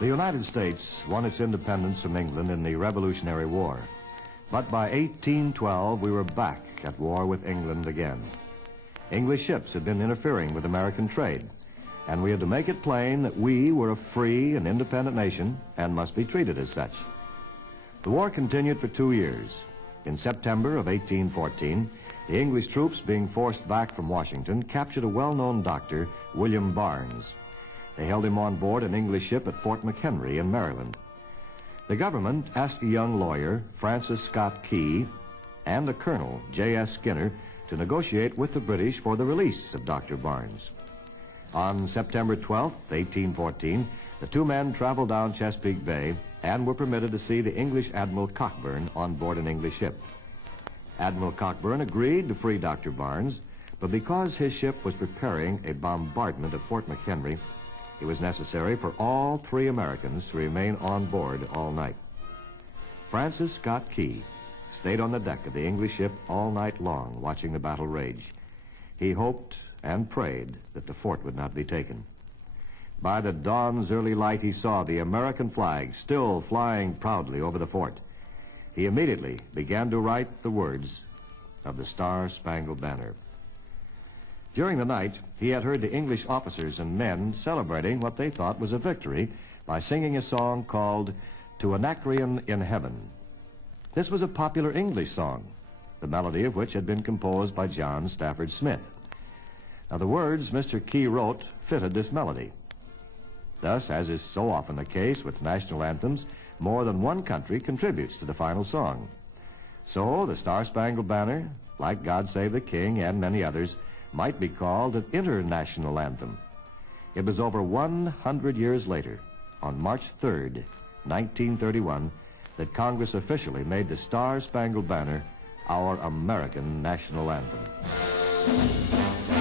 The United States won its independence from England in the Revolutionary War. But by 1812, we were back at war with England again. English ships had been interfering with American trade, and we had to make it plain that we were a free and independent nation and must be treated as such. The war continued for 2 years. In September of 1814, the English troops, being forced back from Washington, captured a well-known doctor, William Barnes. They held him on board an English ship at Fort McHenry in Maryland. The government asked a young lawyer, Francis Scott Key, and a colonel, J.S. Skinner, to negotiate with the British for the release of Dr. Barnes. On September 12, 1814, the two men traveled down Chesapeake Bay and were permitted to see the English Admiral Cockburn on board an English ship. Admiral Cockburn agreed to free Dr. Barnes, but because his ship was preparing a bombardment of Fort McHenry, it was necessary for all three Americans to remain on board all night. Francis Scott Key stayed on the deck of the English ship all night long, watching the battle rage. He hoped and prayed that the fort would not be taken. By the dawn's early light, he saw the American flag still flying proudly over the fort. He immediately began to write the words of the Star-Spangled Banner. During the night, he had heard the English officers and men celebrating what they thought was a victory by singing a song called To Anacreon in Heaven. This was a popular English song, the melody of which had been composed by John Stafford Smith. Now, the words Mr. Key wrote fitted this melody. Thus, as is so often the case with national anthems, more than one country contributes to the final song. So, the Star-Spangled Banner, like God Save the King and many others, might be called an international anthem. It was over 100 years later, on March 3rd, 1931, that Congress officially made the Star-Spangled Banner our American national anthem.